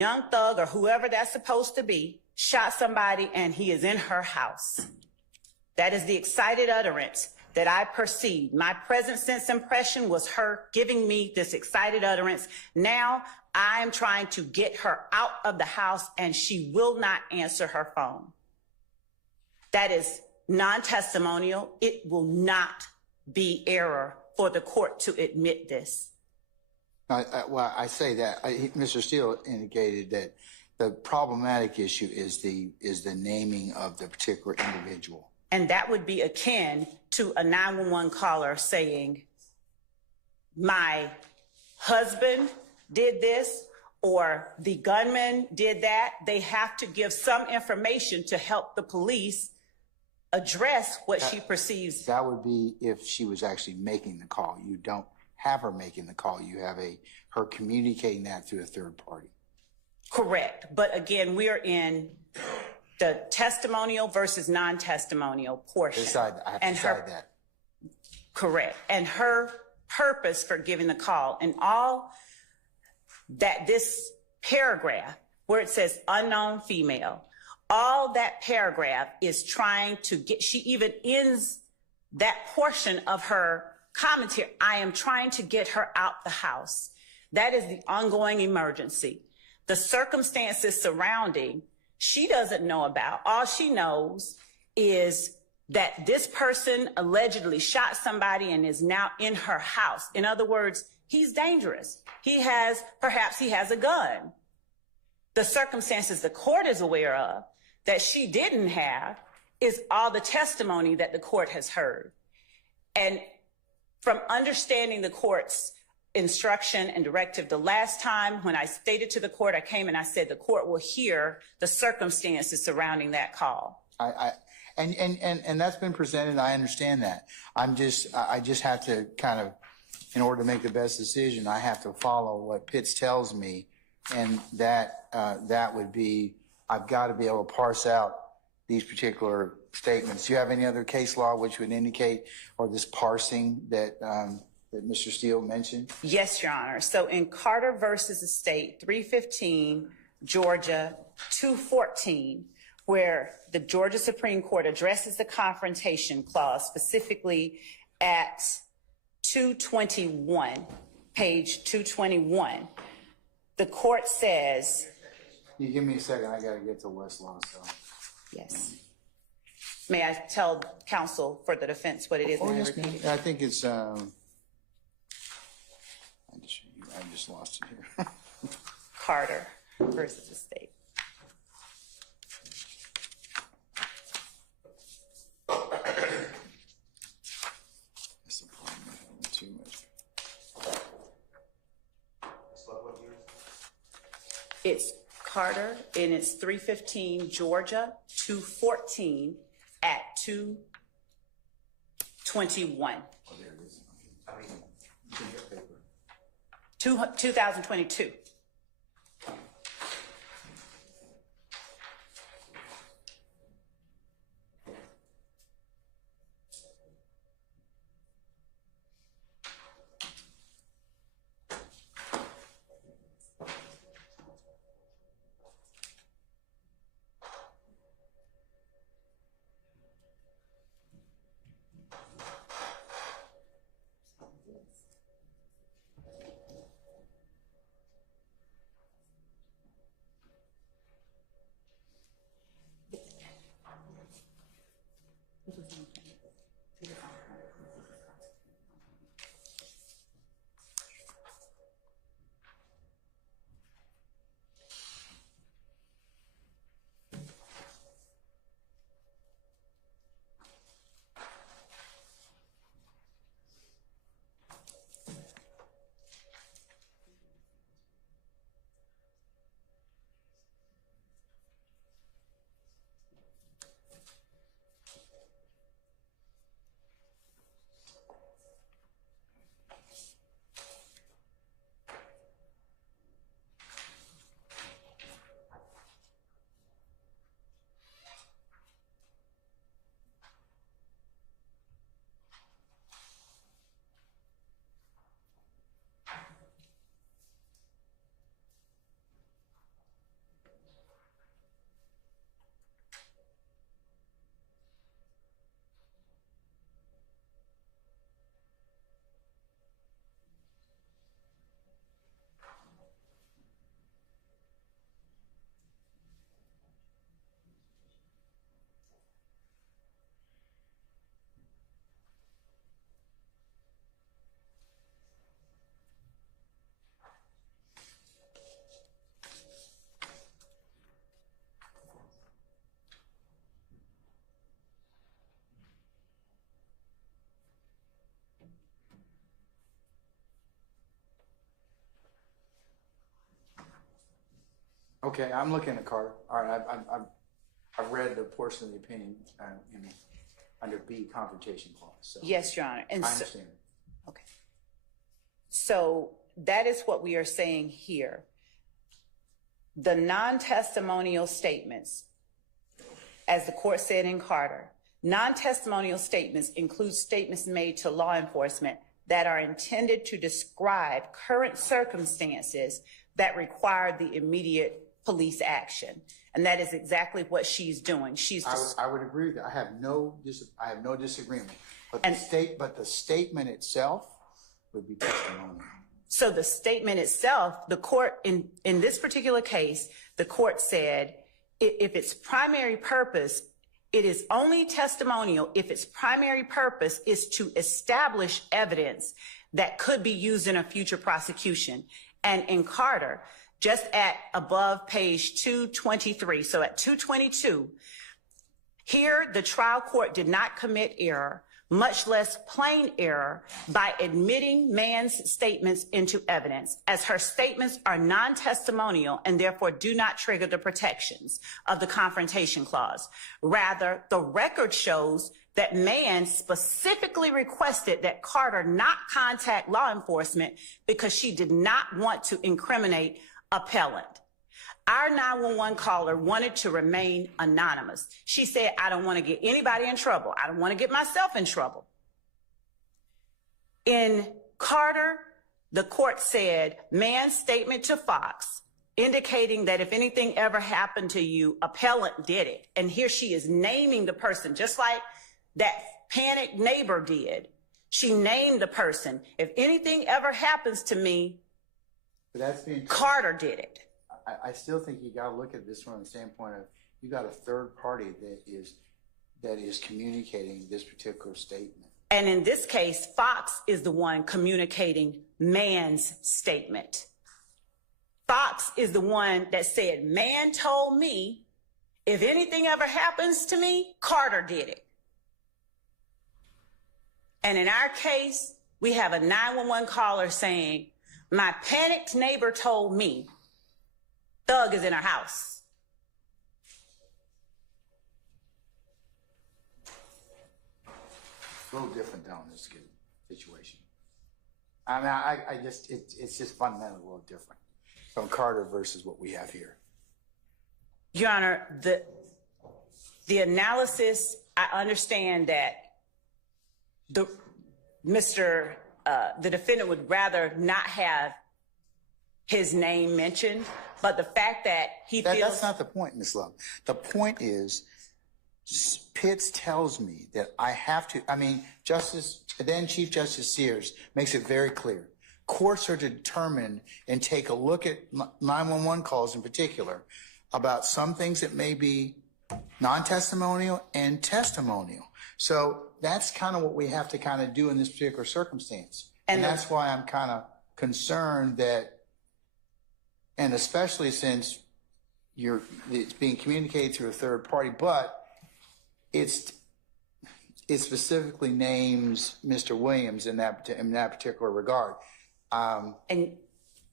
young thug or whoever that's supposed to be shot somebody and he is in her house. That is the excited utterance that I perceived. My present sense impression was her giving me this excited utterance. Now I am trying to get her out of the house and she will not answer her phone. That is non-testimonial. It will not be error for the court to admit this. Well, I say that Mr. Steele indicated that the problematic issue is the naming of the particular individual. And that would be akin to a 911 caller saying, my husband did this or the gunman did that. They have to give some information to help the police address what she perceives. That would be if she was actually making the call. You don't have her making the call. You have her communicating that through a third party. Correct. But again, we are in the testimonial versus non-testimonial portion. I have to decide that. Correct. And her purpose for giving the call and all that, this paragraph where it says unknown female, all that paragraph is trying to get, she even ends that portion of her commentary. I am trying to get her out the house. That is the ongoing emergency. The circumstances surrounding, she doesn't know about. All she knows is that this person allegedly shot somebody and is now in her house. In other words, he's dangerous. Perhaps he has a gun. The circumstances the court is aware of that she didn't have is all the testimony that the court has heard. And from understanding the court's instruction and directive, the last time when I stated to the court, I came and I said the court will hear the circumstances surrounding that call. And that's been presented. I understand that. I just have to kind of, in order to make the best decision, I have to follow what Pitts tells me, and that would be, I've got to be able to parse out these particular statements. Do you have any other case law which would indicate, or this parsing that Mr. Steele mentioned? Yes, Your Honor. So in Carter versus the state, 315, Georgia, 214, where the Georgia Supreme Court addresses the confrontation clause specifically at 221, page 221, the court says... You give me a second, I gotta get to Westlaw, so. Yes. May I tell counsel for the defense what it is? Yes, ma'am. I think it's, I just lost it here. Carter versus the state. That's the problem, I have too much. It's Carter, and it's 315 Georgia, 214 at 221. Oh, there it is. Okay. 2022. Okay, I'm looking at Carter. All right, I've read the portion of the opinion under B, confrontation clause. So Yes, Your Honor. And I understand. okay. So that is what we are saying here. The non-testimonial statements, as the court said in Carter, non-testimonial statements include statements made to law enforcement that are intended to describe current circumstances that require the immediate police action. And that is exactly what she's doing. I would agree with that. I have no disagreement. But the statement itself would be testimonial. So the statement itself, the court in this particular case, the court said if its primary purpose, it is only testimonial if its primary purpose is to establish evidence that could be used in a future prosecution. And in Carter, just at above page 223, so at 222, here the trial court did not commit error, much less plain error, by admitting Mann's statements into evidence, as her statements are non-testimonial and therefore do not trigger the protections of the confrontation clause. Rather, the record shows that Mann specifically requested that Carter not contact law enforcement because she did not want to incriminate appellant. Our 911 caller wanted to remain anonymous. She said, I don't want to get anybody in trouble. I don't want to get myself in trouble. In Carter, the court said Mann's statement to Fox, indicating that if anything ever happened to you, appellant did it. And here she is naming the person, just like that panicked neighbor did. She named the person. If anything ever happens to me, Carter did it. I still think you got to look at this from the standpoint of you got a third party that is communicating this particular statement. And in this case, Fox is the one communicating Mann's statement. Fox is the one that said, Mann told me if anything ever happens to me, Carter did it. And in our case, we have a 911 caller saying, my panicked neighbor told me Thug is in her house. It's a little different down in this situation. I mean, it's just fundamentally a little different from Carter versus what we have here. Your Honor, the analysis, I understand that the defendant would rather not have his name mentioned, but the fact that he feels... That's not the point, Ms. Love. The point is, Pitts tells me that I have to, then Chief Justice Sears makes it very clear. Courts are determined and take a look at 911 calls in particular about some things that may be non-testimonial and testimonial. So that's kind of what we have to kind of do in this particular circumstance. And that's why I'm kind of concerned that, and especially since it's being communicated through a third party, but it specifically names Mr. Williams in that particular regard. And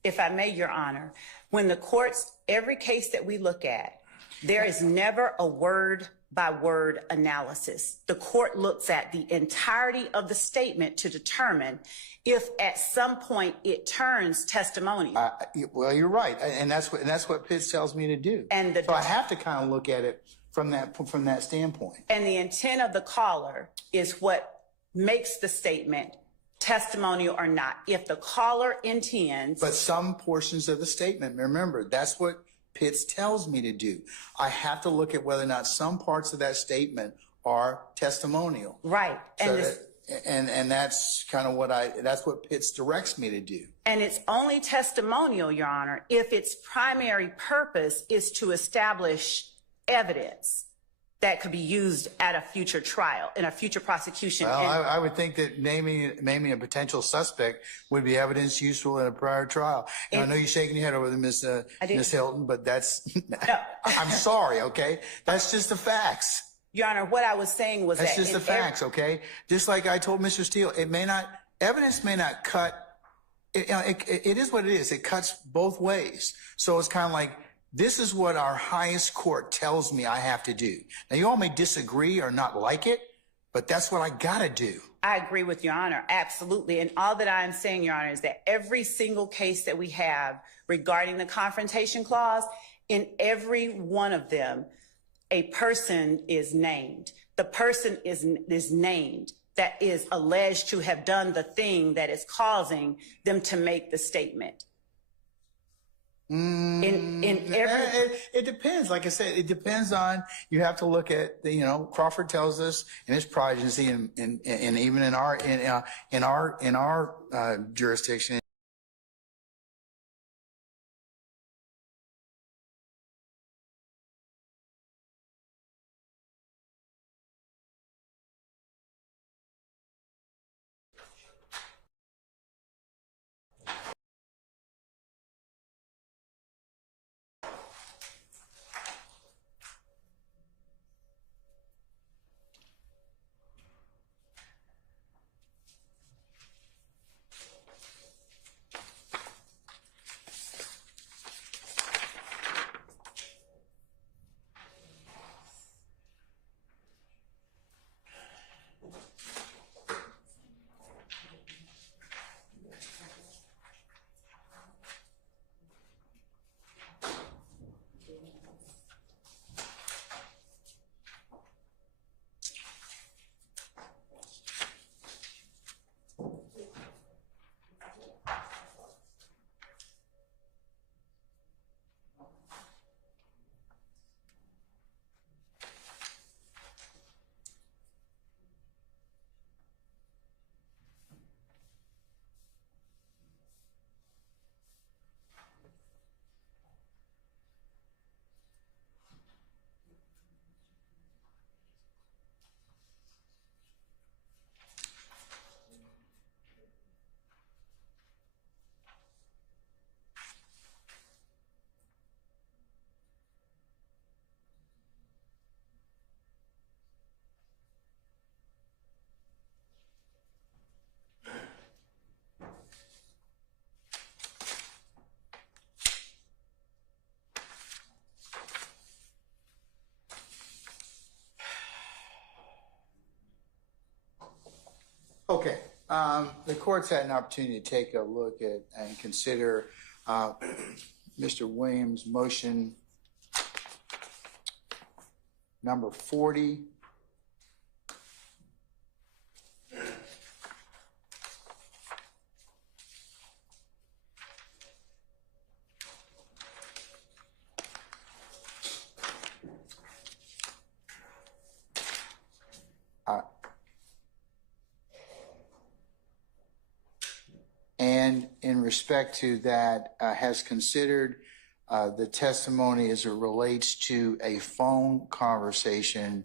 if I may, Your Honor, when the courts, every case that we look at, there is never a word by word analysis. The court looks at the entirety of the statement to determine if at some point it turns testimonial. Well, you're right, and that's what Pitts tells me to do. So I have to kind of look at it from that standpoint. And the intent of the caller is what makes the statement testimonial or not. If the caller intends... But some portions of the statement, remember, that's what Pitts tells me to do. I have to look at whether or not some parts of that statement are testimonial. Right. And that's kind of that's what Pitts directs me to do. And it's only testimonial, Your Honor, if its primary purpose is to establish evidence that could be used at a future trial, in a future prosecution. Well, I would think that naming a potential suspect would be evidence useful in a prior trial. And I know you're shaking your head over Miss Hilton, but that's, no. I'm sorry, okay? That's just the facts. Your Honor, what I was saying was that's just the facts, okay? Just like I told Mr. Steele, evidence may not cut, it is what it is. It cuts both ways. So it's kind of like this is what our highest court tells me I have to do. Now, you all may disagree or not like it, but that's what I gotta do. I agree with Your Honor, absolutely. And all that I'm saying, Your Honor, is that every single case that we have regarding the confrontation clause, in every one of them, a person is named. The person is named that is alleged to have done the thing that is causing them to make the statement. It depends. Like I said, it depends on, you have to look at, Crawford tells us in his progeny and even in our jurisdiction. Okay. The court's had an opportunity to take a look at and consider Mr. Williams' motion number 40. And in respect to that, has considered the testimony as it relates to a phone conversation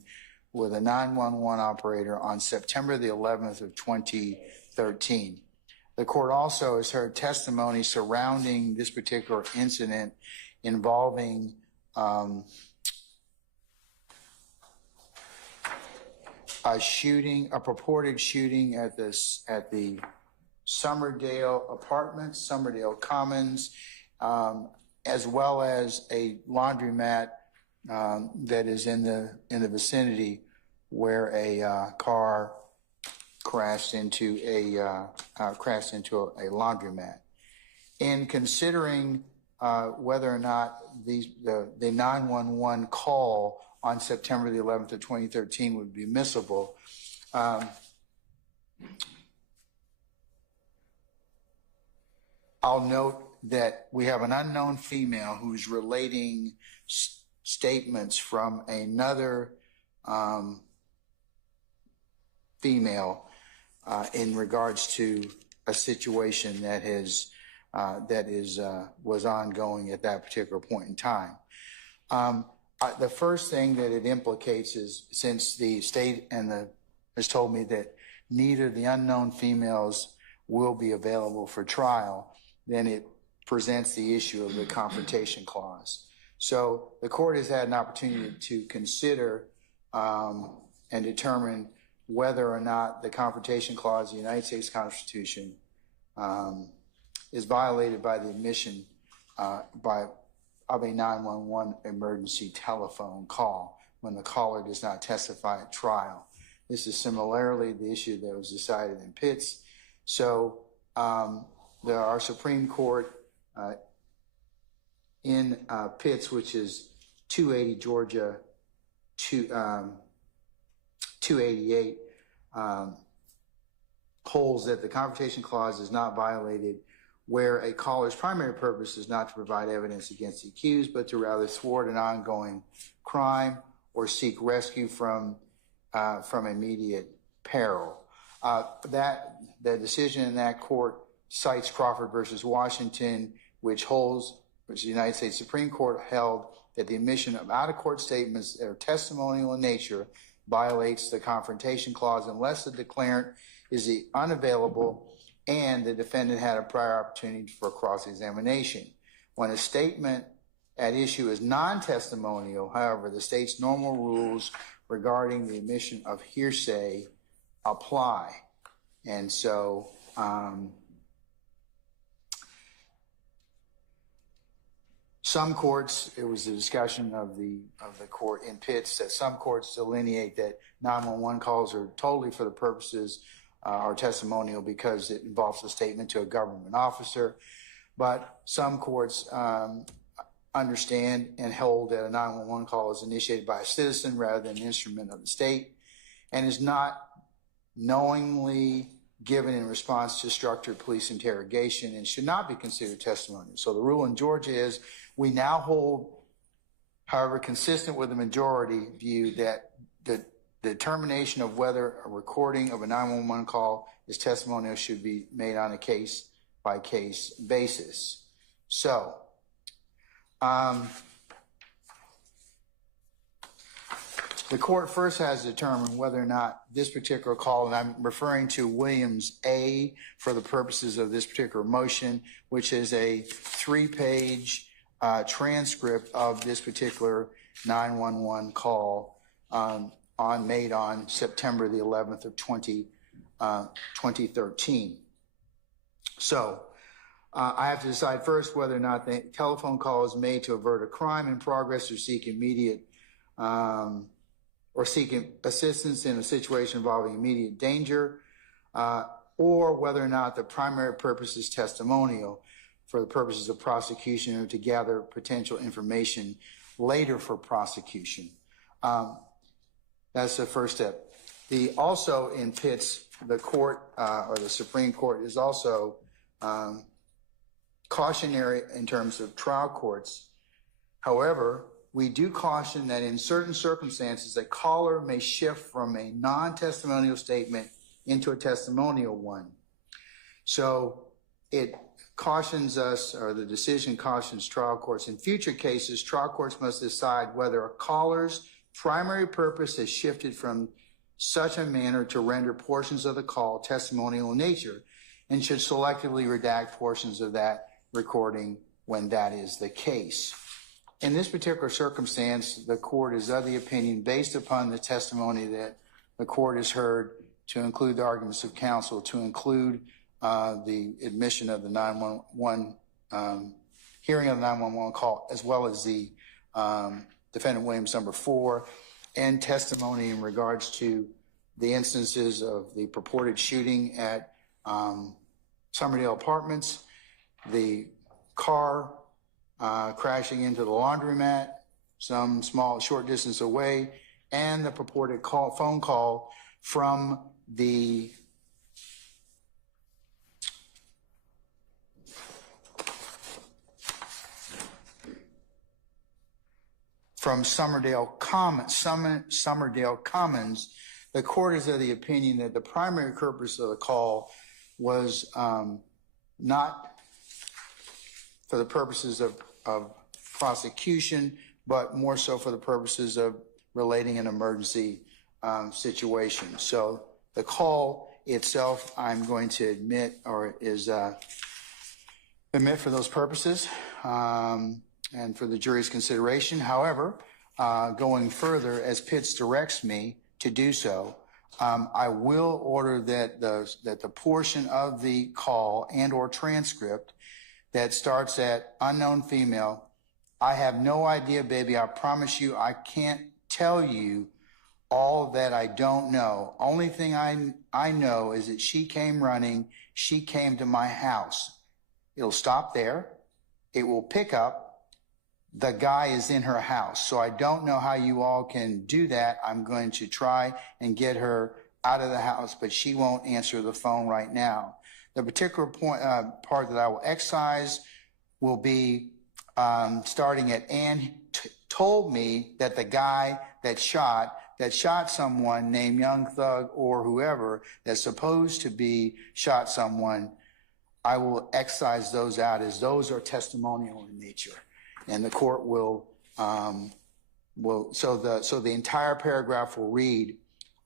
with a 911 operator on September the 11th of 2013. The court also has heard testimony surrounding this particular incident involving a purported shooting at the Summerdale Apartments, Summerdale Commons, as well as a laundromat that is in the vicinity where a car crashed into a laundromat. In considering whether or not the 911 call on September the 11th of 2013 would be admissible, I'll note that we have an unknown female who's relating statements from another female in regards to a situation that was ongoing at that particular point in time. The first thing that it implicates is, since the state has told me that neither the unknown females will be available for trial, then it presents the issue of the confrontation clause. So the court has had an opportunity to consider and determine whether or not the confrontation clause of the United States Constitution is violated by the admission by of a 911 emergency telephone call when the caller does not testify at trial. This is similarly the issue that was decided in Pitts. So our Supreme Court in Pitts, which is 280 Georgia 288, holds that the Confrontation Clause is not violated where a caller's primary purpose is not to provide evidence against the accused, but to rather thwart an ongoing crime or seek rescue from immediate peril. The decision in that court cites Crawford versus Washington, which the United States Supreme Court held that the admission of out-of-court statements that are testimonial in nature violates the Confrontation Clause unless the declarant is unavailable and the defendant had a prior opportunity for cross-examination. When a statement at issue is non-testimonial, however, the state's normal rules regarding the admission of hearsay apply. And so some courts, it was a discussion of the court in Pitts that some courts delineate that 911 calls are totally for the purposes are testimonial because it involves a statement to a government officer. But some courts understand and hold that a 911 call is initiated by a citizen rather than an instrument of the state and is not knowingly given in response to structured police interrogation and should not be considered testimonial. So the rule in Georgia is we now hold, however, consistent with the majority view that the determination of whether a recording of a 911 call is testimonial should be made on a case-by-case basis. So, the court first has to determine whether or not this particular call, and I'm referring to Williams A for the purposes of this particular motion, which is a 3-page transcript of this particular 911 call made on September the 11th of 2013. So I have to decide first whether or not the telephone call is made to avert a crime in progress or seek assistance in a situation involving immediate danger, or whether or not the primary purpose is testimonial for the purposes of prosecution or to gather potential information later for prosecution. That's the first step. Also in Pitts, the court or the Supreme Court is also cautionary in terms of trial courts. However, we do caution that in certain circumstances, a caller may shift from a non-testimonial statement into a testimonial one. So it cautions us, or the decision cautions trial courts. In future cases, trial courts must decide whether a caller's primary purpose has shifted from such a manner to render portions of the call testimonial in nature and should selectively redact portions of that recording when that is the case. In this particular circumstance, the court is of the opinion, based upon the testimony that the court has heard, to include the arguments of counsel, to include the admission of the 911 hearing of the 911 call, as well as the defendant Williams number 4, and testimony in regards to the instances of the purported shooting at Summerdale Apartments, the car crashing into the laundromat some short distance away, and the purported phone call from Summerdale Commons. The court is of the opinion that the primary purpose of the call was not for the purposes of prosecution, but more so for the purposes of relating an emergency situation. So the call itself, I'm going to admit, admit for those purposes and for the jury's consideration. However, going further, as Pitts directs me to do so, I will order that the portion of the call and or transcript that starts at unknown female I have no idea, baby. I promise you, I can't tell you all that I don't know. Only thing I know is that she came running. She came to my house. It'll stop there. It will pick up. The guy is in her house. So I don't know how you all can do that. I'm going to try and get her out of the house, but she won't answer the phone right now. The particular part that I will excise will be starting at Ann told me that the guy that shot someone named Young Thug or whoever that's supposed to be shot someone. I will excise those out as those are testimonial in nature. And the court so the entire paragraph will read,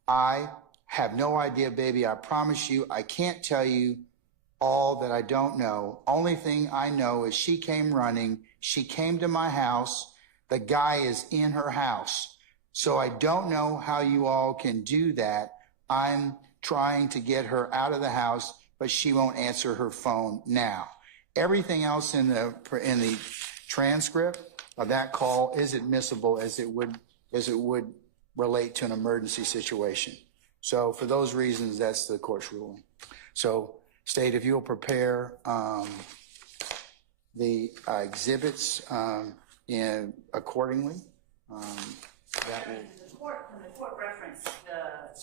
I have no idea, baby. I promise you, I can't tell you all that I don't know. Only thing I know is she came running. She came to my house. The guy is in her house. So I don't know how you all can do that. I'm trying to get her out of the house, but she won't answer her phone now. Everything else in the transcript of that call is admissible as it would relate to an emergency situation. So for those reasons, that's the court's ruling. So State, if you'll prepare the exhibits accordingly, that will. When the court referenced the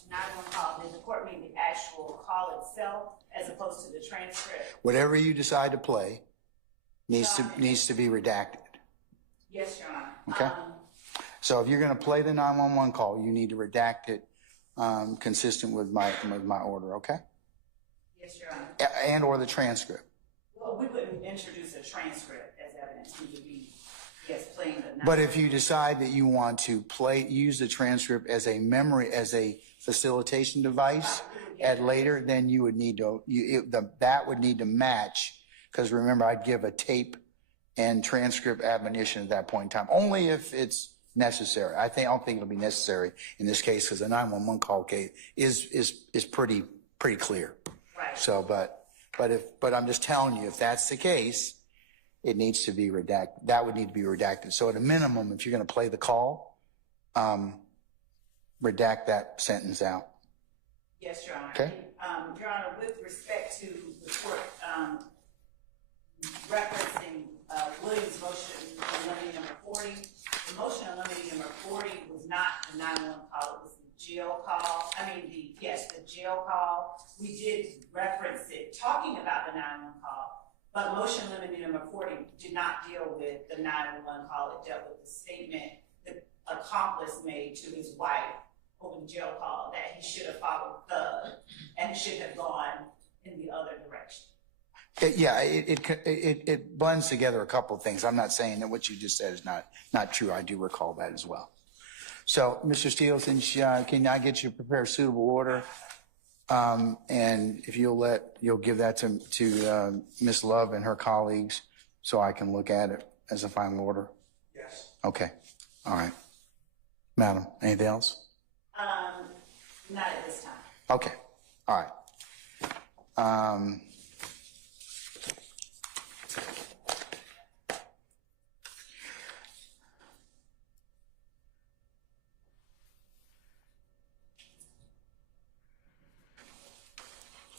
911 call, did the court mean the actual call itself as opposed to the transcript? Whatever you decide to play needs to be redacted. Yes, Your Honor. Okay. So if you're going to play the 911 call, you need to redact it consistent with my order. Okay. Yes, Your Honor. And or the transcript. Well, we wouldn't introduce a transcript as evidence. We would be, yes, playing the. But if you decide that you want to use the transcript as a memory, as a facilitation device at later, then you would need to, that would need to match. Because remember, I'd give a tape and transcript admonition at that point in time, only if it's necessary. I don't think it'll be necessary in this case because the 911 call case is pretty clear. Right. So, but I'm just telling you, if that's the case, it needs to be redacted. That would need to be redacted. So at a minimum, if you're going to play the call, redact that sentence out. Yes, Your Honor. Okay. And, Your Honor, with respect to the court referencing Williams' motion on limiting number 40, the motion on limiting number 40 was not the 911 call. It was the jail call. the jail call. We did reference it, talking about the 911 call, but motion limiting number 40 did not deal with the 911 call. It dealt with the statement the accomplice made to his wife over the jail call that he should have followed Thug and should have gone in the other direction. It blends together a couple of things. I'm not saying that what you just said is not true. I do recall that as well. So, Mr. Steele, since can I get you to prepare a suitable order? And if you'll give that to Ms. Love and her colleagues so I can look at it as a final order? Yes. Okay. All right. Madam, anything else? Not at this time. Okay. All right.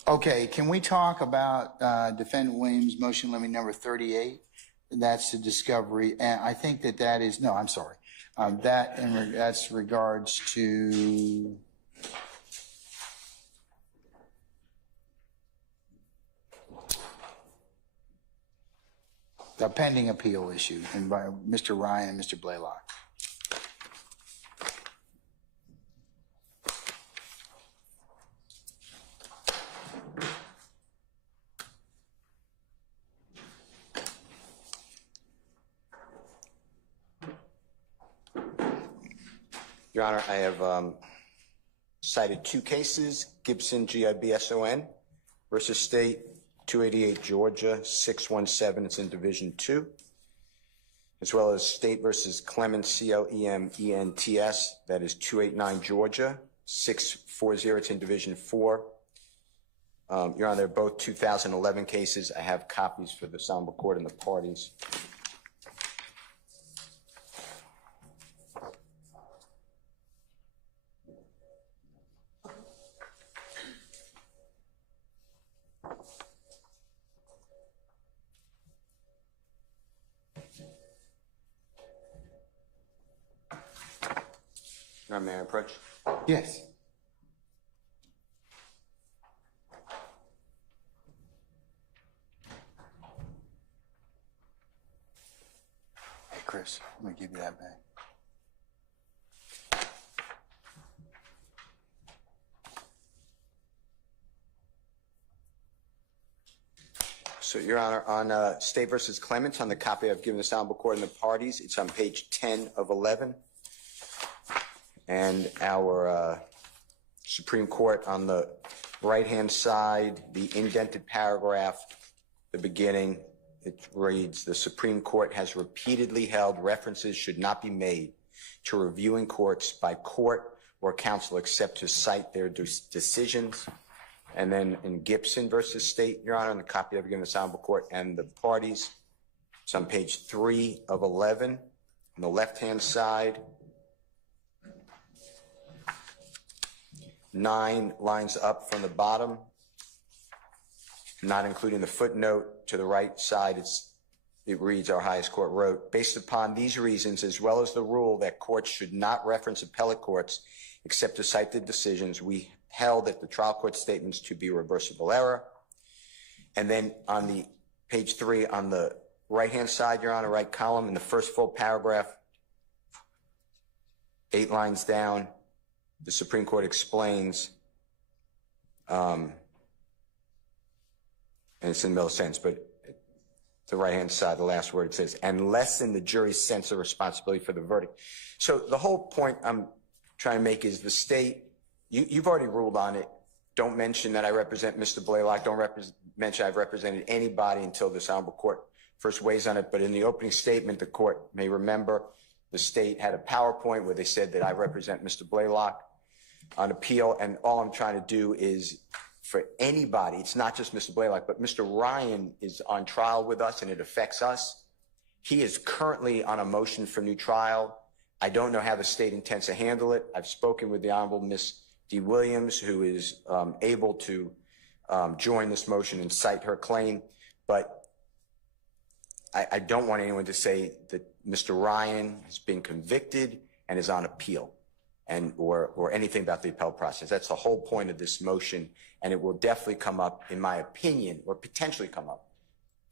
Okay, can we talk about Defendant Williams' motion limiting number 38? That's the discovery, and I think that is, no, I'm sorry. That's regards to the pending appeal issue and by Mr. Ryan and Mr. Blaylock. Your Honor, I have cited two cases, Gibson, GIBSON versus State, 288 Georgia, 617, it's in Division 2, as well as State versus Clemens, CLEMENTS, that is 289 Georgia, 640, it's in Division 4. Your Honor, they're both 2011 cases. I have copies for the Sound Court and the parties. May I approach? Yes. Hey, Chris, I'm going to give you that back. So, Your Honor, on State versus Clements, on the copy I've given this honorable court and the parties, it's on page 10 of 11. And our Supreme Court on the right-hand side, the indented paragraph, the beginning, it reads, the Supreme Court has repeatedly held references should not be made to reviewing courts by court or counsel except to cite their decisions. And then in Gibson versus State, Your Honor, on the copy I've given this honorable court and the parties, it's on page 3 of 11 on the left-hand side. 9 lines up from the bottom, not including the footnote to the right side. It reads, our highest court wrote, based upon these reasons, as well as the rule that courts should not reference appellate courts except to cite the decisions, we held that the trial court statements to be reversible error. And then on the page 3 on the right-hand side, Your Honor, right column, in the first full paragraph, 8 lines down, the Supreme Court explains, and it's in the middle sentence, but the right-hand side, the last word, it says, and lessen the jury's sense of responsibility for the verdict. So the whole point I'm trying to make is the state, you've already ruled on it. Don't mention that I represent Mr. Blaylock. Don't mention I've represented anybody until this honorable court first weighs on it. But in the opening statement, the court may remember the state had a PowerPoint where they said that I represent Mr. Blaylock on appeal. And all I'm trying to do is for anybody, it's not just Mr. Blaylock, but Mr. Ryan is on trial with us and it affects us. He is currently on a motion for new trial. I don't know how the state intends to handle it. I've spoken with the Honorable Miss D. Williams, who is able to join this motion and cite her claim. But I don't want anyone to say that Mr. Ryan has been convicted and is on appeal and or anything about the appellate process. That's the whole point of this motion, and it will definitely come up, in my opinion, or potentially come up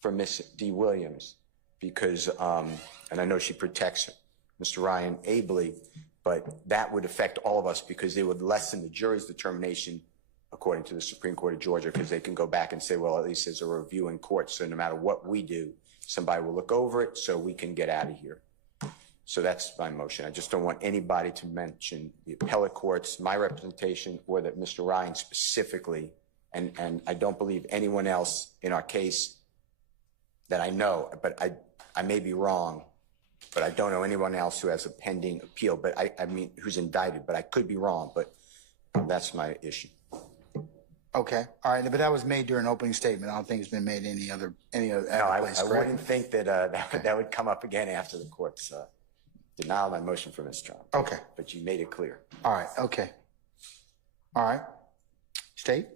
for Miss D. Williams, because, and I know she protects Mr. Ryan ably, but that would affect all of us because it would lessen the jury's determination, according to the Supreme Court of Georgia, because they can go back and say, well, at least there's a review in court, so no matter what we do, somebody will look over it so we can get out of here. So that's my motion. I just don't want anybody to mention the appellate courts, my representation, or that Mr. Ryan specifically, and I don't believe anyone else in our case that I know, but I may be wrong, but I don't know anyone else who has a pending appeal, but I mean, who's indicted, but I could be wrong, but that's my issue. Okay. All right. But that was made during opening statement. I don't think it's been made any other No, I wouldn't think that that would come up again after the court's denial of my motion for mistrial. Okay. But you made it clear. All right. Okay. All right. State,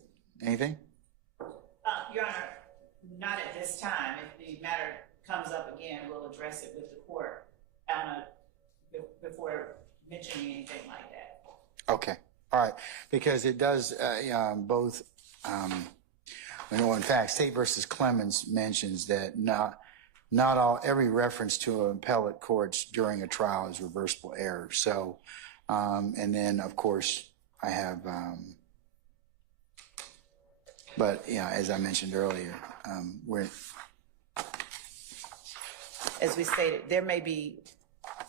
anything? Your Honor, not at this time. If the matter comes up again, we'll address it with the court before mentioning anything like that. Okay. All right. Because it does both, in fact, State versus Clemens mentions that every reference to an appellate courts during a trial is reversible error. So, and then of course I have, but yeah, as I mentioned earlier, As we stated, there may be.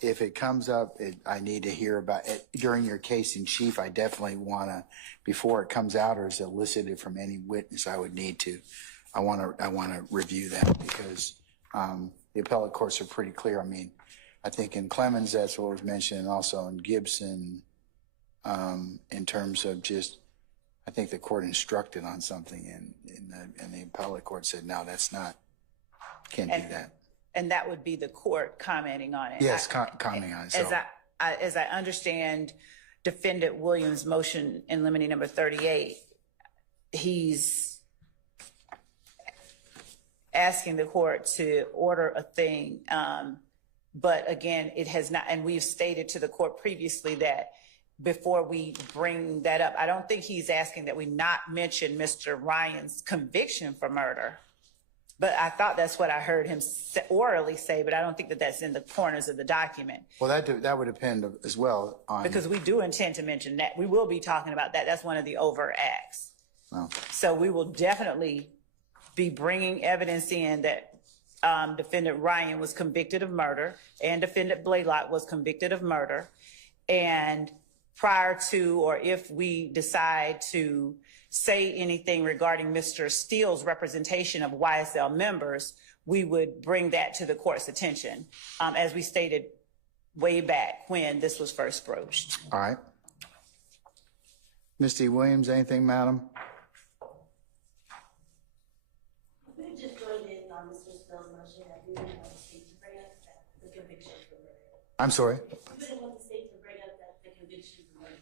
If it comes up, I need to hear about it during your case in chief. I definitely want to, before it comes out or is elicited from any witness, I would need to. I want to review that because the appellate courts are pretty clear. I mean, I think in Clemens that's what was mentioned, and also in Gibson, in terms of just, I think the court instructed on something, and the appellate court said, no, that's not, can't do that. And that would be the court commenting on it. Yes, commenting on it. So. As I understand Defendant Williams' motion in limine number 38, he's asking the court to order a thing. But again, it has not, and we've stated to the court previously that before we bring that up. I don't think he's asking that we not mention Mr. Ryan's conviction for murder. But I thought that's what I heard him orally say, but I don't think that that's in the corners of the document. Well, that would depend as well on. Because we do intend to mention that. We will be talking about that. That's one of the overt acts. Well, So we will definitely be bringing evidence in that defendant Ryan was convicted of murder and defendant Blaylock was convicted of murder. And prior to, or if we decide to say anything regarding Mr. Steele's representation of YSL members, we would bring that to the court's attention, as we stated way back when this was first broached. all right. Ms. D. Williams, anything, madam? We just joined in on Mr. Spill's motion that we didn't want the state to bring up the conviction for murder. I'm sorry. We didn't want the state to bring up the conviction for murder.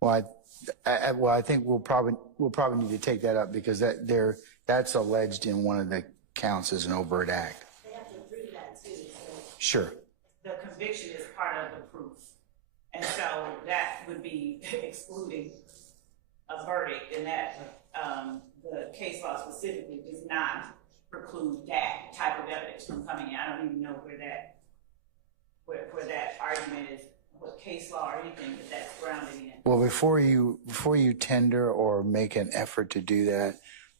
Well, I think we'll probably need to take that up because that's alleged in one of the counts as an overt act. They have to prove that too, so. Sure. The conviction is part of the proof. And so that would be excluding a verdict, and that the case law specifically does not preclude that type of evidence from coming in. I don't even know where that argument is, what case law or anything that's grounded in. Well, before you tender or make an effort to do that,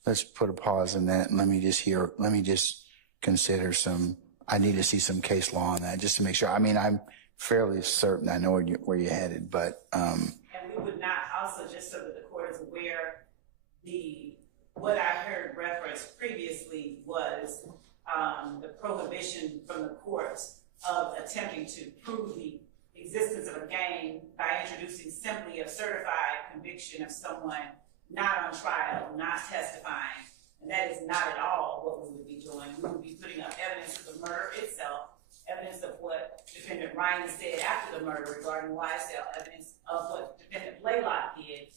let's put a pause in that and let me just consider I need to see some case law on that just to make sure. I mean, I'm fairly certain I know where you're headed, but. And we would not, also just so that the court is aware, what I heard referenced previously was the prohibition from the courts of attempting to prove the existence of a gang by introducing simply a certified conviction of someone not on trial, not testifying. And that is not at all what we would be doing. We would be putting up evidence of the murder itself, evidence of what defendant Ryan said after the murder regarding YSL, evidence of what defendant Blaylock did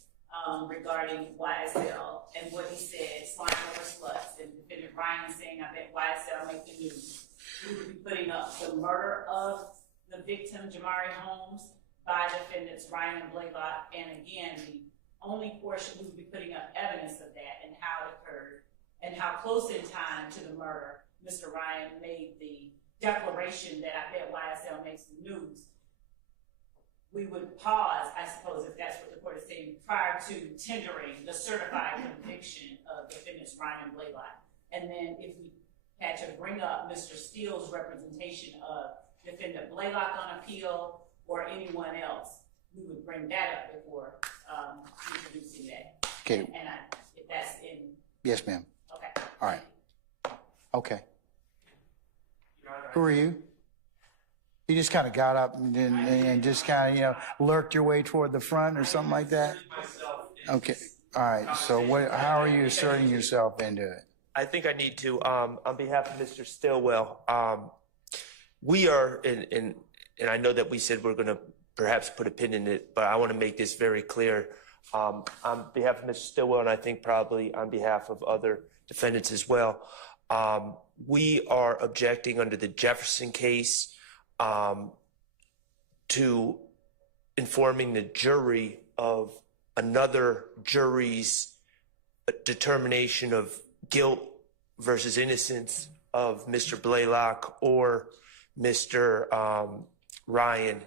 regarding YSL and what he said, slime over sluts, and defendant Ryan saying, I bet YSL make the news. We would be putting up the murder of the victim, Jamari Holmes, by defendants Ryan and Blaylock, and again, the only portion we would be putting up evidence of that and how it occurred and how close in time to the murder Mr. Ryan made the declaration that I bet YSL makes the news. We would pause, I suppose, if that's what the court is saying, prior to tendering the certified conviction of defendants Ryan and Blaylock. And then if we had to bring up Mr. Steele's representation of defendant Blaylock on appeal or anyone else, we would bring that up before introducing that. Okay. And if that's in. Yes, ma'am. Okay. All right. Okay. Who are you? You just kind of got up and just kind of, lurked your way toward the front or something like that? Okay. All right. So how are you asserting yourself into it? I think I need to, on behalf of Mr. Stillwell, we are, and I know that we said we're going to perhaps put a pin in it, but I want to make this very clear. On behalf of Mr. Stillwell, and I think probably on behalf of other defendants as well, we are objecting under the Jefferson case to informing the jury of another jury's determination of guilt versus innocence of Mr. Blaylock or Mr. Ryan.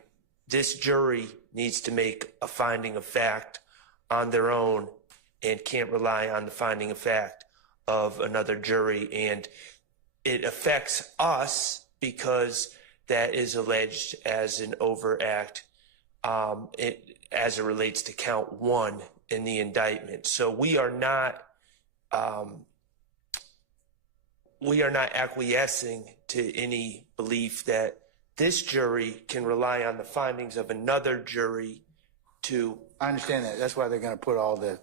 This jury needs to make a finding of fact on their own and can't rely on the finding of fact of another jury. And it affects us because that is alleged as an overact as it relates to count 1 in the indictment. So we are not acquiescing to any belief that this jury can rely on the findings of another jury to. I understand that. That's why they're going to put all the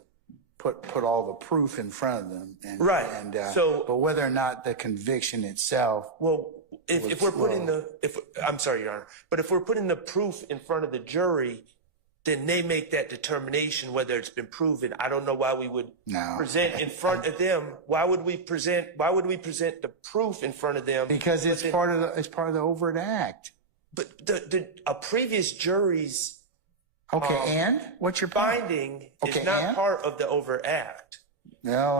proof in front of them. And, Right. And, So, but whether or not the conviction itself. well, if we're putting I'm sorry, Your Honor, but if we're putting the proof in front of the jury, then they make that determination whether it's been proven. I don't know why we would present in front of them. Why would we present the proof in front of them? Because it's part of the overt act. But a previous jury's Okay, and what's your point? Finding Okay, is not and? part of the overt act. No,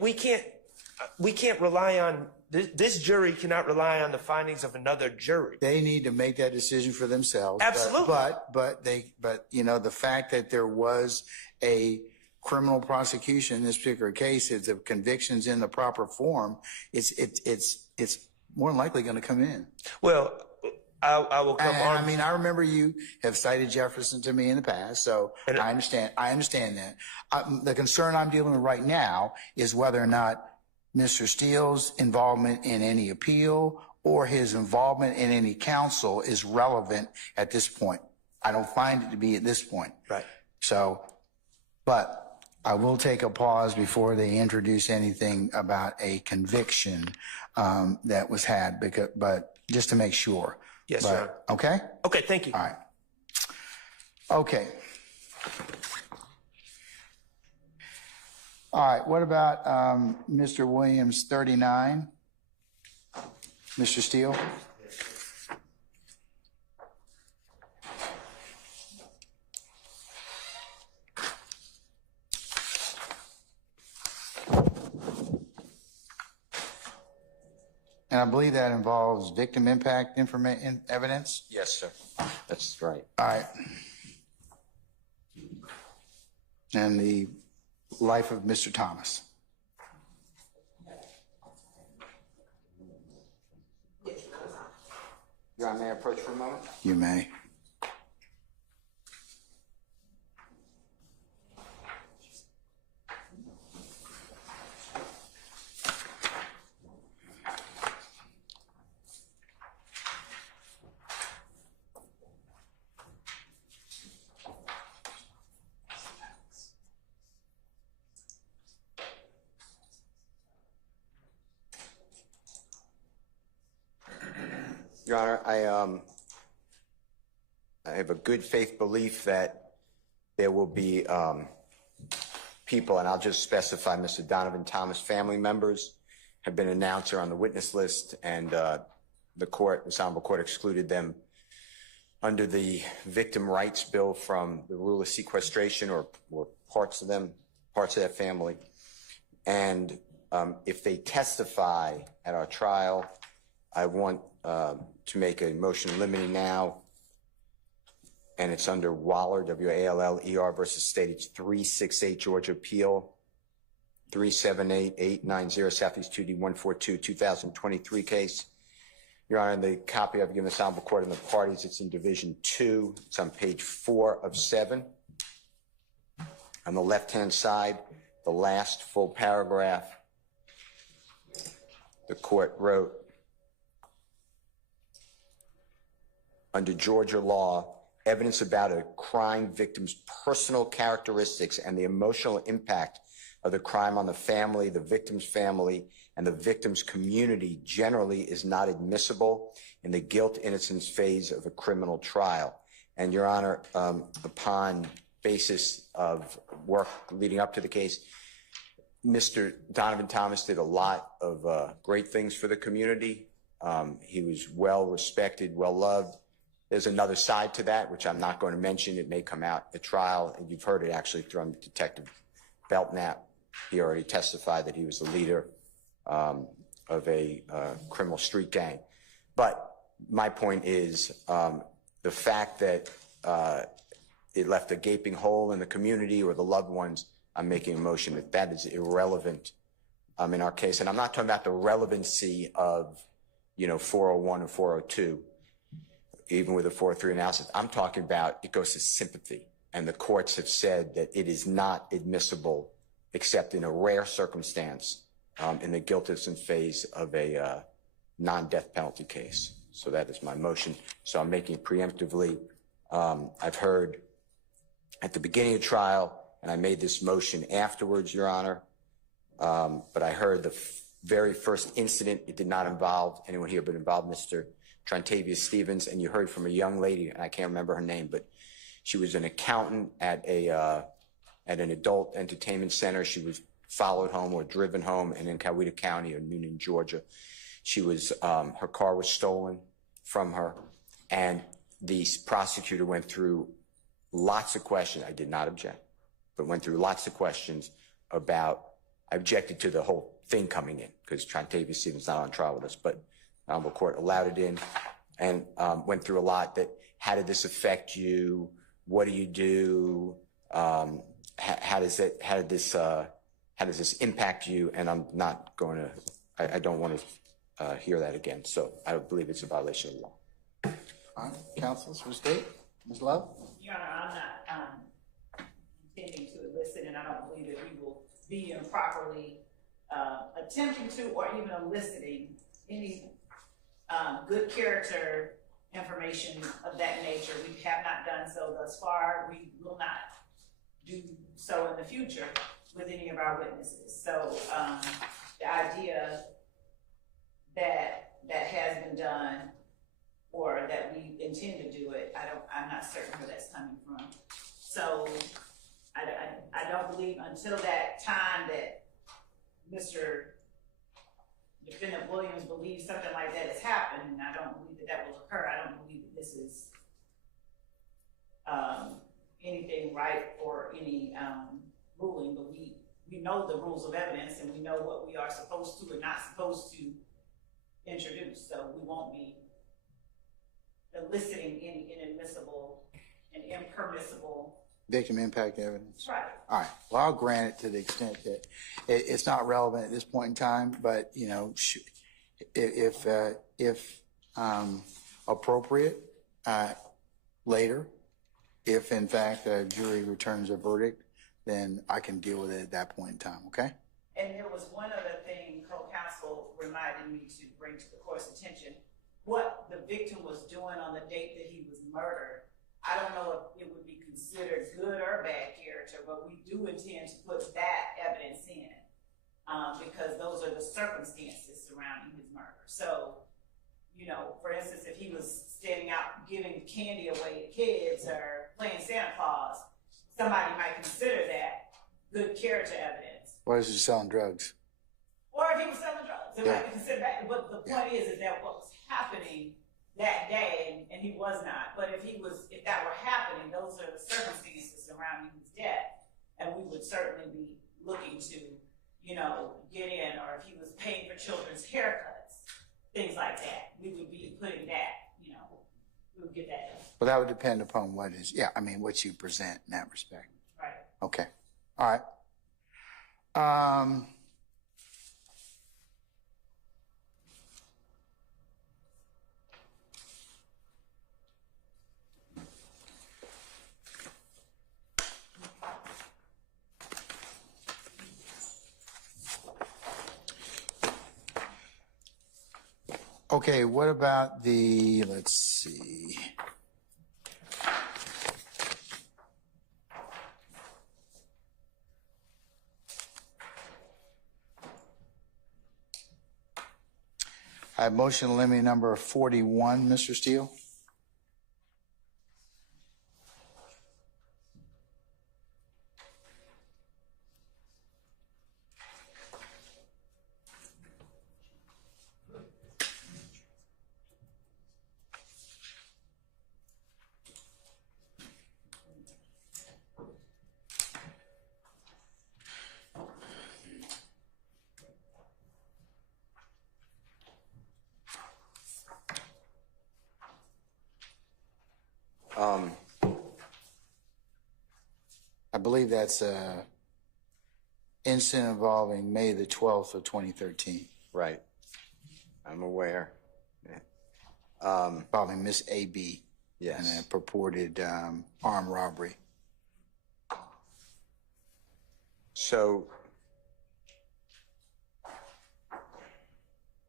We can't rely on, this jury cannot rely on the findings of another jury. they need to make that decision for themselves. Absolutely. But you know, the fact that there was a criminal prosecution in this particular case, if the conviction's in the proper form, it's more than likely going to come in. Well, I will come And, on. I mean, I remember you have cited Jefferson to me in the past, so And- I understand that. The concern I'm dealing with right now is whether or not Mr. Steele's involvement in any appeal or his involvement in any counsel is relevant at this point. I don't find it to be at this point. Right. So, but I will take a pause before they introduce anything about a conviction that was had, but just to make sure. Yes, But- Your Honor. Okay? Okay, thank you. All right. Okay. All right, what about Mr. Williams, 39? Mr. Steele? And I believe that involves victim impact evidence? Yes, sir. That's right. All right. And the life of Mr. Thomas. Your Honor, may I approach for a moment? You may. Your Honor, I have a good faith belief that there will be people, and I'll just specify Mr. Donovan Thomas family members have been announced here on the witness list, and the court, this honorable court, excluded them under the victim rights bill from the rule of sequestration, or parts of them, parts of that family. And if they testify at our trial, I want to make a motion limiting now, and it's under Waller, W-A-L-L-E-R versus State. It's 368 Georgia Appeal, 378-890 Southeast 2D 142, 2023 case. Your Honor, the copy I've given the honorable court and the parties, it's in Division 2. It's on page 4 of 7. On the left-hand side, the last full paragraph, the court wrote, under Georgia law, evidence about a crime victim's personal characteristics and the emotional impact of the crime on the family, the victim's family, and the victim's community generally is not admissible in the guilt-innocence phase of a criminal trial. And Your Honor, upon basis of work leading up to the case, Mr. Donovan Thomas did a lot of great things for the community. He was well respected, well loved. There's another side to that, which I'm not going to mention. It may come out at trial, and you've heard it actually from Detective Belknap. He already testified that he was the leader of a criminal street gang. But my point is the fact that it left a gaping hole in the community or the loved ones, I'm making a motion that is irrelevant in our case. And I'm not talking about the relevancy of, 401 or 402. Even with a 403 analysis, I'm talking about it goes to sympathy. And the courts have said that it is not admissible except in a rare circumstance in the guilt-innocence phase of a non-death penalty case. So that is my motion. So I'm making it preemptively. I've heard at the beginning of trial, and I made this motion afterwards, Your Honor, but I heard the very first incident. It did not involve anyone here, but involved Mr. Trontavia Stevens, and you heard from a young lady, and I can't remember her name, but she was an accountant at an adult entertainment center. She was followed home or driven home in Coweta County or Noonan, Georgia. She was, her car was stolen from her, and the prosecutor went through lots of questions. I did not object, but went through lots of questions about, I objected to the whole thing coming in because Trontavious Stevens not on trial with us, but the court allowed it in, and went through a lot that, how did this affect you? What do you do? How does this impact you? And I'm not going to, I don't want to hear that again. So I believe it's a violation of the law. All right, counsels for state, Ms. Love? Your Honor, I'm not intending to elicit, and I don't believe that we will be improperly attempting to or even eliciting any good character information of that nature. We have not done so thus far. We will not do so in the future with any of our witnesses. So the idea that has been done or that we intend to do it, I'm not certain where that's coming from. So I don't believe until that time that Mr. Defendant Williams believes something like that has happened, and I don't believe that will occur. I don't believe that this is anything right or any ruling, but we know the rules of evidence and we know what we are supposed to and not supposed to introduce, so we won't be eliciting any inadmissible and impermissible. Victim impact evidence. Right. All right. Well, I'll grant it to the extent that it's not relevant at this point in time, but you know, if appropriate, later, if in fact a jury returns a verdict, then I can deal with it at that point in time. Okay. And there was one other thing co-counsel reminded me to bring to the court's attention. What the victim was doing on the date that he was murdered, I don't know if it would be considered good or bad character, but we do intend to put that evidence in because those are the circumstances surrounding his murder. So, you know, for instance, if he was standing out giving candy away to kids or playing Santa Claus, somebody might consider that good character evidence. What is he selling drugs? Or if he was selling drugs, it might be considered that. But the point is that what was happening that day, and he was not, but if that were happening, those are the circumstances surrounding his death, and we would certainly be looking to, you know, get in, or if he was paying for children's haircuts, things like that, we would be putting that, you know, we would get that. Well, that would depend upon what you present in that respect. Right. Okay. All right. Okay, what about let's see. I have motion to limit number 41, Mr. Steele. I believe that's an incident involving May the 12th of 2013. Right. I'm aware. Involving Miss A.B. Yes. And a purported armed robbery. So,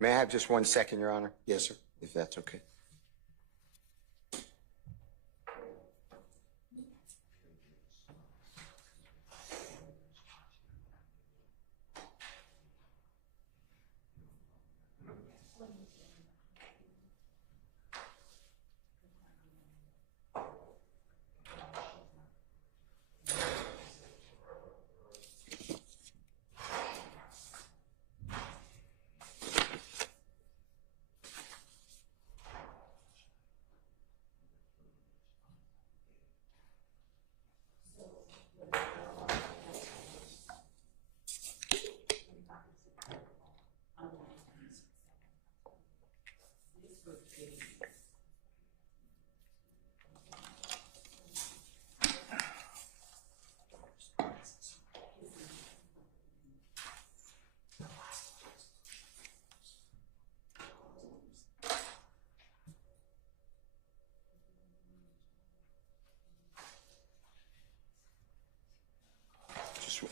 may I have just 1 second, Your Honor? Yes, sir. If that's okay.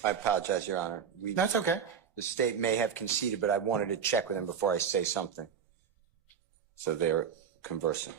I apologize, Your Honor. That's okay. The state may have conceded, but I wanted to check with them before I say something. So they're conversing.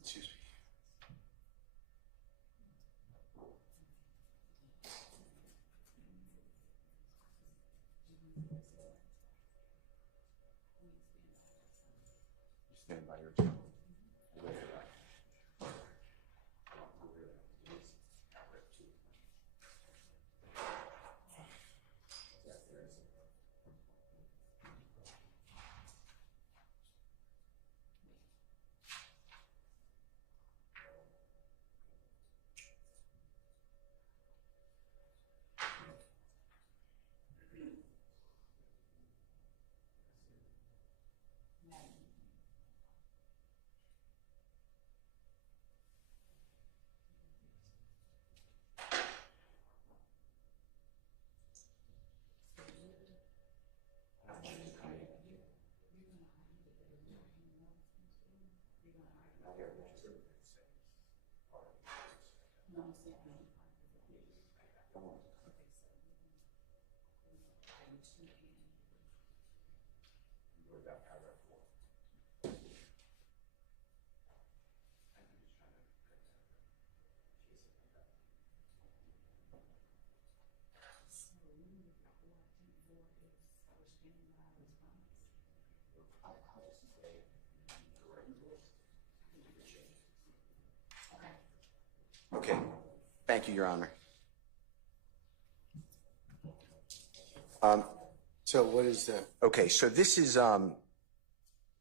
Excuse me. Stand by your turn. Okay. Thank you, Your Honor. So what is the, Okay, so this is,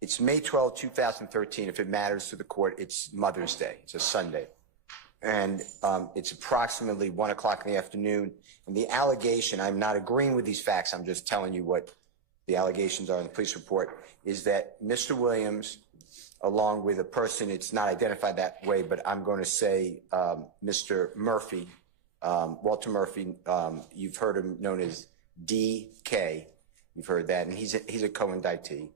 it's May 12, 2013. If it matters to the court, it's Mother's Day. It's a Sunday. And it's approximately 1 o'clock in the afternoon. And the allegation, I'm not agreeing with these facts, I'm just telling you what the allegations are in the police report, is that Mr. Williams, along with a person, it's not identified that way, but I'm going to say Mr. Murphy, Walter Murphy, you've heard him known as DK. You've heard that, and he's a co-indictee.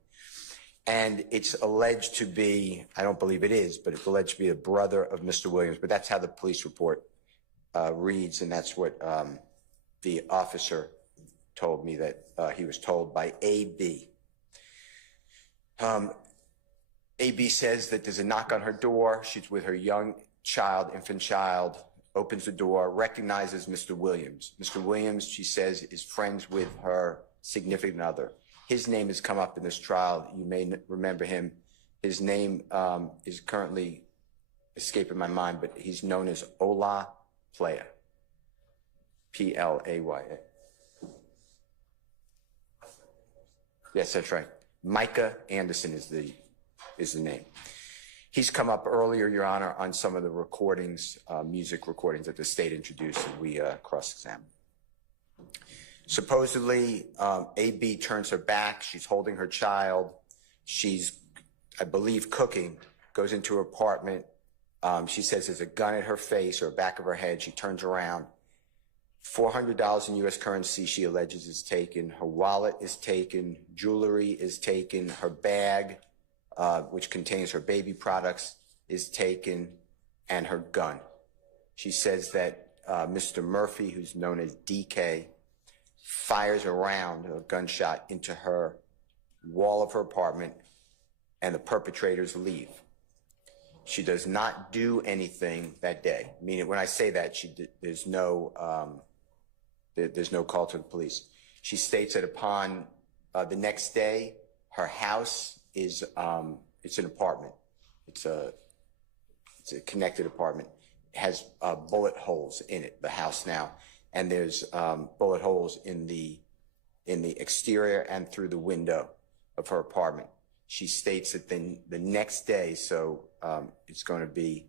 And it's alleged to be, I don't believe it is, but it's alleged to be a brother of Mr. Williams. But that's how the police report reads, and that's what the officer told me that he was told by AB. AB says that there's a knock on her door. She's with her young child, infant child, opens the door, recognizes Mr. Williams. Mr. Williams, she says, is friends with her significant other. His name has come up in this trial. You may remember him. His name is currently escaping my mind, but he's known as Ola Playa, Playa. Yes, that's right. Micah Anderson is the name. He's come up earlier, Your Honor, on some of the recordings, music recordings that the state introduced, and we cross-examined. Supposedly, AB turns her back. She's holding her child. She's, I believe, cooking, goes into her apartment. She says there's a gun at her face or back of her head. She turns around. $400 in U.S. currency, she alleges, is taken. Her wallet is taken. Jewelry is taken. Her bag, which contains her baby products, is taken, and her gun. She says that Mr. Murphy, who's known as DK, fires a round, a gunshot, into her wall of her apartment, and the perpetrators leave. She does not do anything that day. Meaning, when I say that, there's no call to the police. She states that upon the next day, her house is it's an apartment. It's a connected apartment. It has bullet holes in it. The house now. And there's bullet holes in the in the exterior and through the window of her apartment. She states that the next day, so it's going to be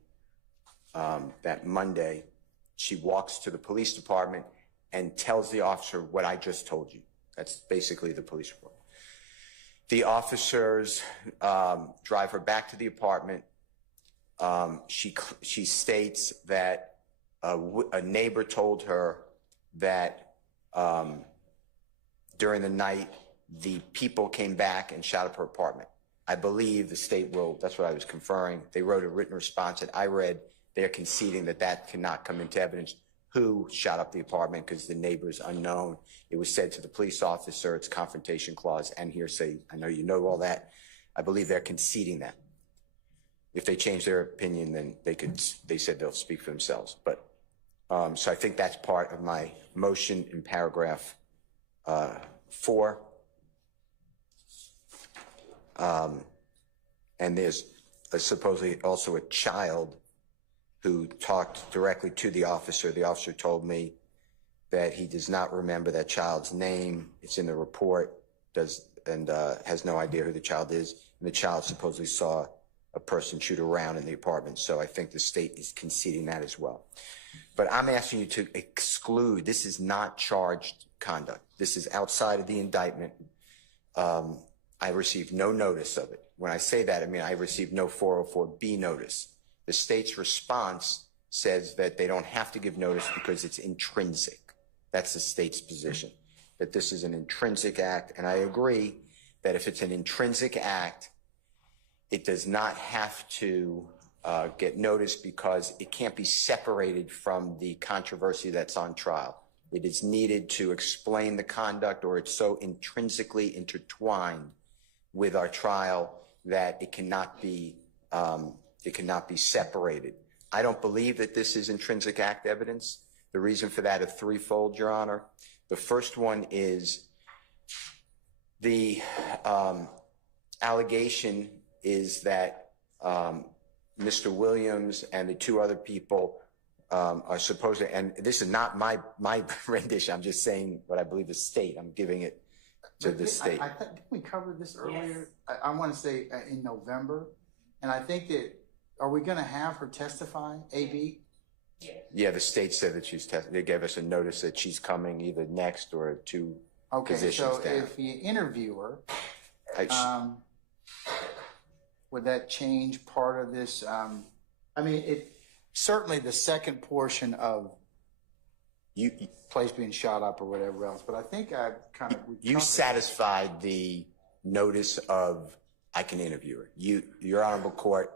that Monday, she walks to the police department and tells the officer what I just told you. That's basically the police report. The officers drive her back to the apartment. She states that a neighbor told her that during the night, the people came back and shot up her apartment. I believe the state will, that's what I was conferring. They wrote a written response that I read. They're conceding that that cannot come into evidence. Who shot up the apartment, because the neighbor is unknown. It was said to the police officer, it's confrontation clause and hearsay. I know you know all that. I believe they're conceding that. If they change their opinion, then they said they'll speak for themselves. But, so I think that's part of my motion in paragraph 4. And there's supposedly also a child who talked directly to the officer. The officer told me that he does not remember that child's name. It's in the report, and has no idea who the child is. And the child supposedly saw a person shoot around in the apartment. So I think the state is conceding that as well. But I'm asking you to exclude, this is not charged conduct. This is outside of the indictment. I received no notice of it. When I say that, I mean I received no 404B notice. The state's response says that they don't have to give notice because it's intrinsic. That's the state's position, that this is an intrinsic act. And I agree that if it's an intrinsic act, it does not have to get notice because it can't be separated from the controversy that's on trial. It is needed to explain the conduct, or it's so intrinsically intertwined with our trial that it cannot be separated. I don't believe that this is intrinsic act evidence. The reason for that is threefold, Your Honor. The first one is the allegation is that Mr. Williams and the two other people are supposed to, and this is not my rendition, I'm just saying what I believe the state, I'm giving it to the state. I think we covered this earlier. Yes. I want to say in November, and I think that, are we going to have her testify, AB? Yeah, the state said that she's they gave us a notice that she's coming either next or 2 positions so down. if you interview her, would that change part of this? I mean, it certainly the second portion of place being shot up or whatever else, but I think I kind of you satisfied the notice of I can interview her. Your Honorable Court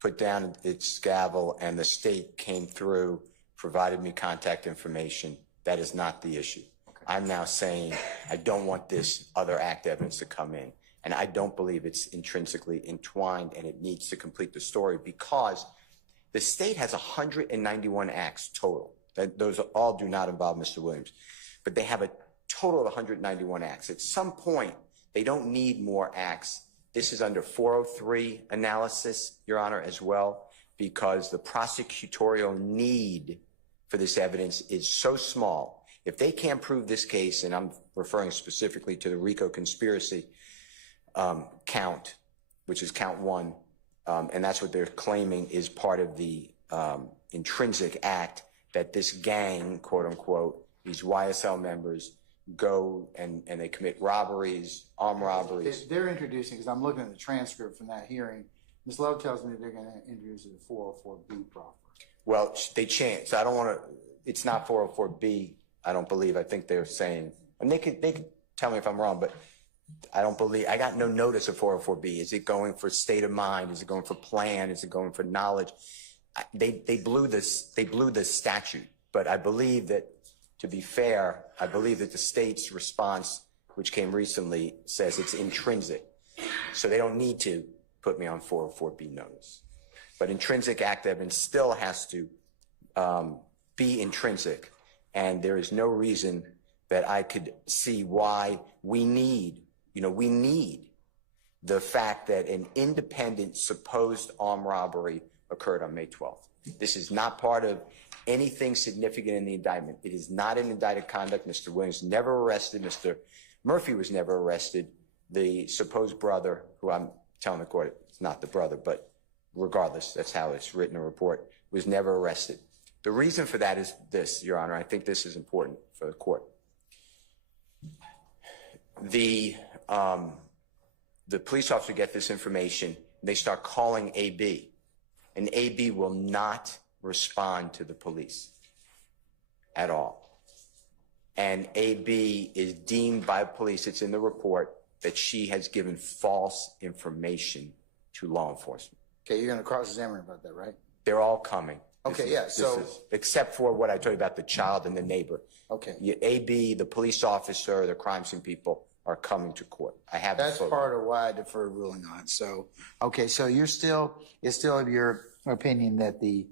put down its gavel, and the state came through, provided me contact information. That is not the issue. Okay. I'm now saying I don't want this other act evidence to come in, and I don't believe it's intrinsically entwined, and it needs to complete the story because the state has 191 acts total. Those all do not involve Mr. Williams, but they have a total of 191 acts. At some point, they don't need more acts. This is under 403 analysis, Your Honor, as well, because the prosecutorial need for this evidence is so small. If they can't prove this case, and I'm referring specifically to the Rico conspiracy count, which is count 1, and that's what they're claiming is part of the intrinsic act, that this gang, quote unquote, these YSL members go and they commit robberies, armed robberies. They're introducing, because I'm looking at the transcript from that hearing, Ms. Love tells me they're going to introduce the 404B proffer. Well, they changed. So I don't want to, it's not 404B, I don't believe. I think they're saying, and they could tell me if I'm wrong, but I don't believe, I got no notice of 404B. Is it going for state of mind? Is it going for plan? Is it going for knowledge? They blew the statute, but I believe that, to be fair, I believe that the state's response, which came recently, says it's intrinsic. So they don't need to put me on 404B notice. But intrinsic act evidence still has to be intrinsic. And there is no reason that I could see why we need the fact that an independent supposed armed robbery occurred on May 12th. This is not part of anything significant in the indictment. It is not an indicted conduct. Mr. Williams never arrested Mr. Murphy was never arrested. The supposed brother, who I'm telling the court it's not the brother, but regardless, that's how it's written in the report, was never arrested. The reason for that is this, Your Honor. I think this is important for the court. The police officer get this information. They start calling AB, and AB will not respond to the police at all. And AB is deemed by police, it's in the report, that she has given false information to law enforcement. Okay, you're going to cross-examine about that, right? They're all coming. Okay, yeah, so- except for what I told you about the child and the neighbor. Okay. AB, the police officer, the crime scene people are coming to court. I have That's the photo. part of why I deferred ruling on it. So, okay, so it's still of your opinion that the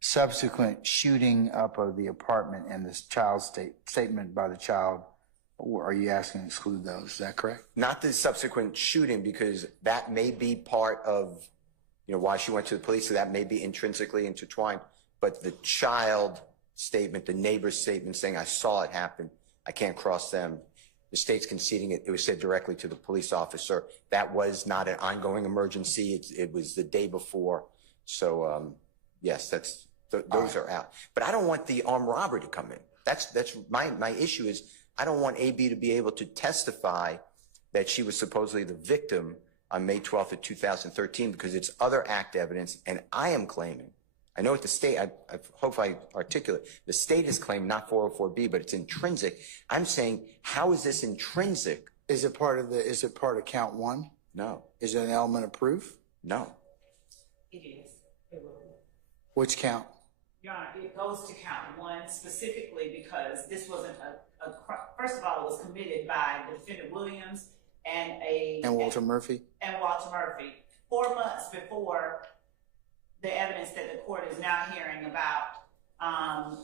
subsequent shooting up of the apartment and this child's statement by the child, or are you asking to exclude those? Is that correct? Not the subsequent shooting, because that may be part of, why she went to the police, so that may be intrinsically intertwined. But the child statement, the neighbor's statement saying, I saw it happen, I can't cross them. The state's conceding it. It was said directly to the police officer. That was not an ongoing emergency. It was the day before. So, yes, those are out. But I don't want the armed robbery to come in. That's my issue is I don't want AB to be able to testify that she was supposedly the victim on May 12th of 2013 because it's other act evidence. And I am claiming, I know what the state, I hope I articulate, the state has claimed not 404B, but it's intrinsic. I'm saying, how is this intrinsic? Is it part of count one? No. Is it an element of proof? No. It is. It will. Which count? Your Honor, it goes to count one specifically because this wasn't first of all, it was committed by the defendant Williams and Walter Murphy? And Walter Murphy. 4 months before the evidence that the court is now hearing about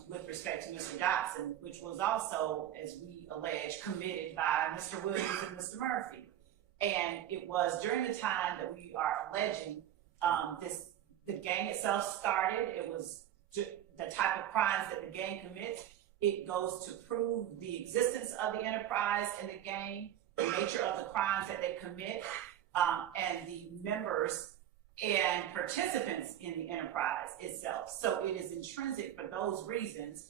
with respect to Mr. Dotson, which was also, as we allege, committed by Mr. Williams and Mr. Murphy. And it was during the time that we are alleging the gang itself started. It was the type of crimes that the gang commits. It goes to prove the existence of the enterprise and the gang, the nature of the crimes that they commit, and the members and participants in the enterprise itself. So it is intrinsic for those reasons.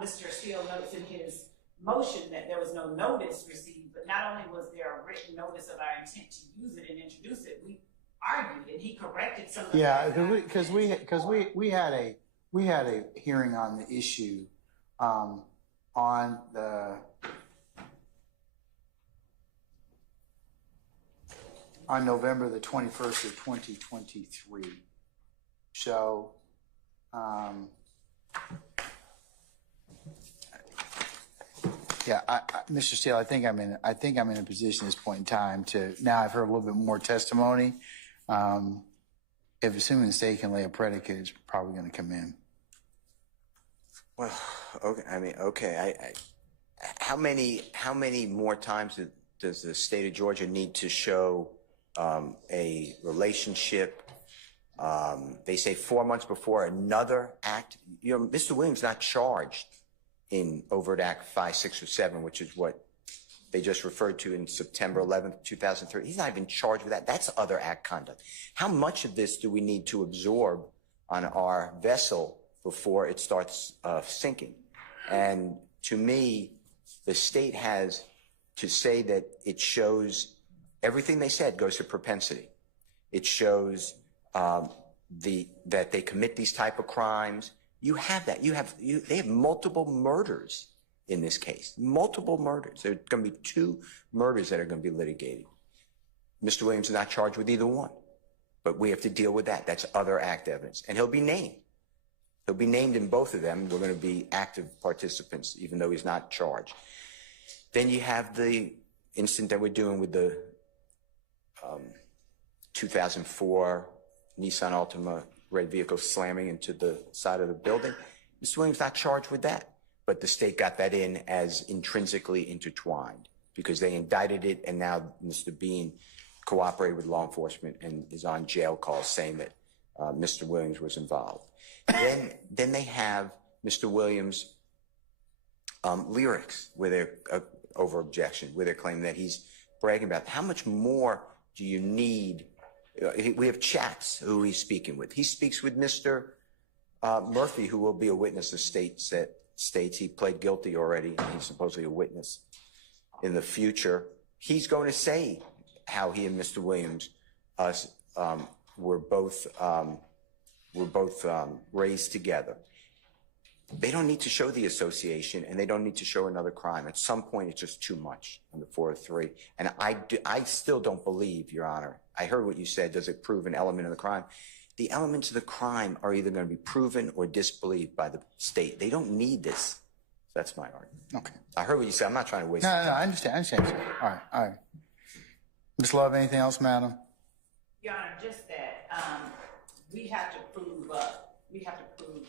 Mr. Steele notes in his motion that there was no notice received, but not only was there a written notice of our intent to use it and introduce it, we argued and he corrected some of the because we had a hearing on the issue on November the 21st of 2023. So, Mr. Steele, I think I'm in a position at this point in time to, now I've heard a little bit more testimony. If assuming the state can lay a predicate, it's probably going to come in. Well, okay. How many more times does the state of Georgia need to show a relationship? They say 4 months before another act. Mr. Williams not charged in overt act 5, 6, or 7, which is what they just referred to in September 11th, 2003. He's not even charged with that. That's other act conduct. How much of this do we need to absorb on our vessel before it starts sinking? And to me, the state has to say that it shows everything they said goes to propensity. It shows that they commit these type of crimes. You have that. They have multiple murders in this case. Multiple murders. There are going to be 2 murders that are going to be litigated. Mr. Williams is not charged with either one, but we have to deal with that. That's other act evidence, and he'll be named. He'll be named in both of them. We're going to be active participants, even though he's not charged. Then you have the incident that we're doing with the 2004 Nissan Altima red vehicle slamming into the side of the building. Mr. Williams not charged with that, but the state got that in as intrinsically intertwined because they indicted it, and now Mr. Bean cooperated with law enforcement and is on jail calls saying that Mr. Williams was involved. Then they have Mr. Williams' lyrics, where they're over objection, where they're claiming that he's bragging about. How much more do you need? We have chats who he's speaking with. He speaks with Mr. Murphy, who will be a witness. The states he pled guilty already, and he's supposedly a witness in the future. He's going to say how he and Mr. Williams were both raised together. They don't need to show the association, and they don't need to show another crime. At some point, it's just too much under 403. And I still don't believe, Your Honor. I heard what you said. Does it prove an element of the crime? The elements of the crime are either going to be proven or disbelieved by the state. They don't need this. That's my argument. Okay. I heard what you said. I'm not trying to waste No, time. I understand. Sir. All right. Ms. Love, anything else, madam? Your Honor, just that we have to prove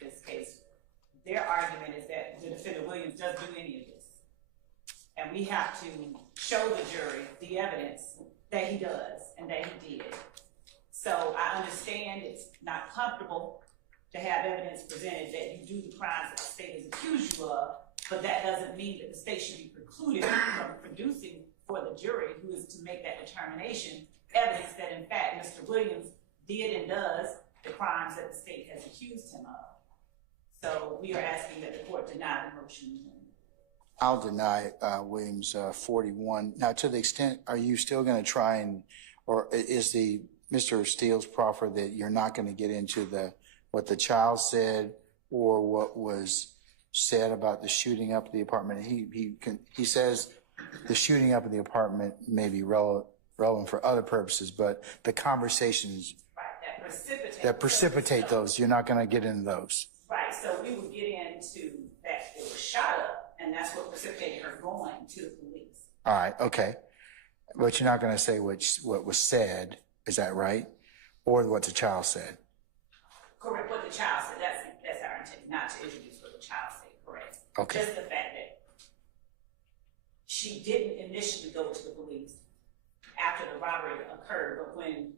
this case. Their argument is that the defendant Williams doesn't do any of this, and we have to show the jury the evidence that he does and that he did. So I understand it's not comfortable to have evidence presented that you do the crimes that the state has accused you of, but that doesn't mean that the state should be precluded from producing for the jury, who is to make that determination, evidence that in fact Mr. Williams did and does the crimes that the state has accused him of. So we are asking that the court deny the motion. I'll deny Williams 41. Now, to the extent, are you still going to try and, or is the Mr. Steele's proffer that you're not going to get into what the child said or what was said about the shooting up of the apartment? He says the shooting up of the apartment may be relevant for other purposes, but the conversations that precipitate those, you're not going to get into those. Right, so we would get into that it was shot up, and that's what precipitated her going to the police. All right, okay. But you're not going to say what was said, is that right? Or what the child said? Correct, what the child said. That's our intent, not to introduce what the child said, correct. Okay. Just the fact that she didn't initially go to the police after the robbery occurred, but when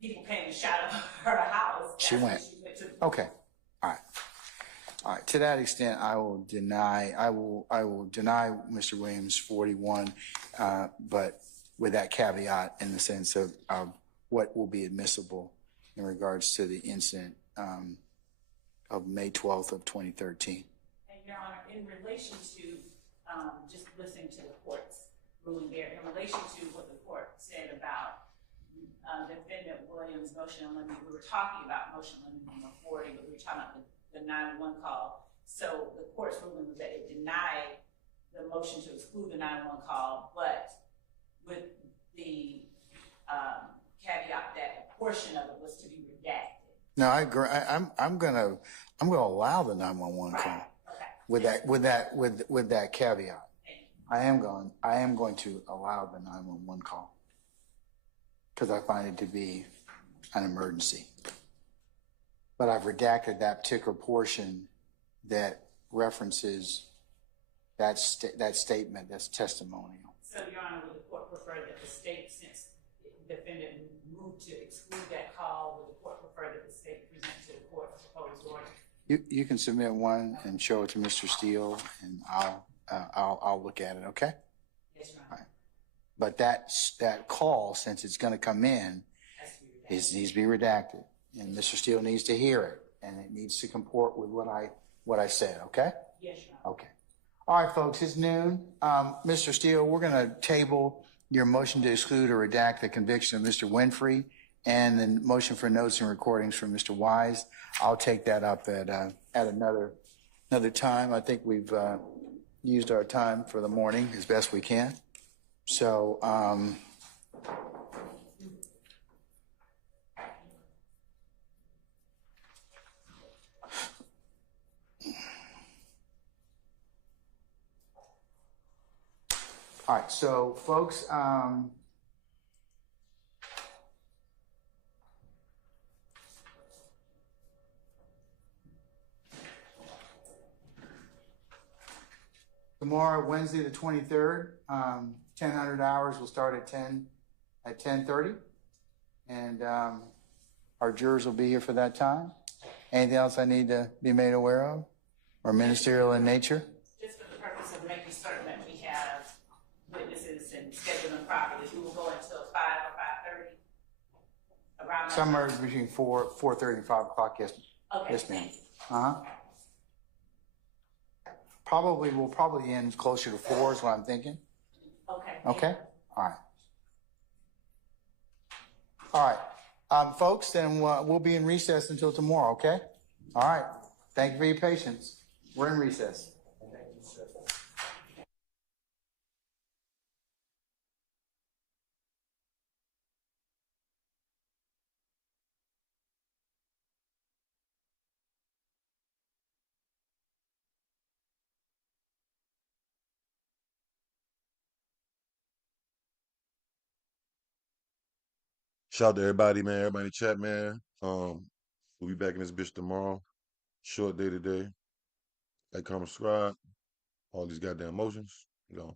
people came and shot up her house, She went to the police. Okay. All right. To that extent, I will deny Mr. Williams 41, but with that caveat in the sense of what will be admissible in regards to the incident of May 12th of 2013. And Your Honor, in relation to just listening to the court's ruling there, in relation to what the court said about defendant Williams' motion on limine, we were talking about motion on limine number 40, but we were talking about the 911 call. So the court's ruling was that it denied the motion to exclude the 911 call, but with the caveat that a portion of it was to be redacted. No, I agree. I'm gonna allow the 911 call. Okay. With that caveat. I am going to allow the 911 call because I find it to be an emergency. But I've redacted that particular portion that references that statement that's testimonial. So, Your Honor, would the court prefer that the state, since the defendant moved to exclude that call, would the court prefer that the state present to the court a proposed order? You can submit one and show it to Mr. Steele, and I'll look at it. Okay. Yes, Your Honor. All right. But that call, since it's going to come in, needs to be redacted, and Mr. Steele needs to hear it, and it needs to comport with what I said. Okay. Yes, Your Honor. Okay. All right, folks. It's noon. Mr. Steele, we're going to table your motion to exclude or redact the conviction of Mr. Winfrey, and the motion for notes and recordings from Mr. Wise. I'll take that up at another time. I think we've used our time for the morning as best we can. So, all right, so folks, tomorrow, Wednesday the 23rd, 1000 hours will start at 10:30, and our jurors will be here for that time. Anything else I need to be made aware of, or ministerial in nature? Just for the purpose of making certain that we have scheduling properties. We will go until 5 or 5:30. Around that Somewhere time. between 4:30 and 5 o'clock, yes. Okay, Yes, ma'am. thank you. Uh-huh. We'll probably end closer to 4 is what I'm thinking. Okay. Okay? All right. All right. Folks, then we'll be in recess until tomorrow, okay? All right. Thank you for your patience. We're in recess. Shout out to everybody, man. Everybody in the chat, man. We'll be back in this bitch tomorrow. Short day today. Like, comment, subscribe. All these goddamn motions. Gone.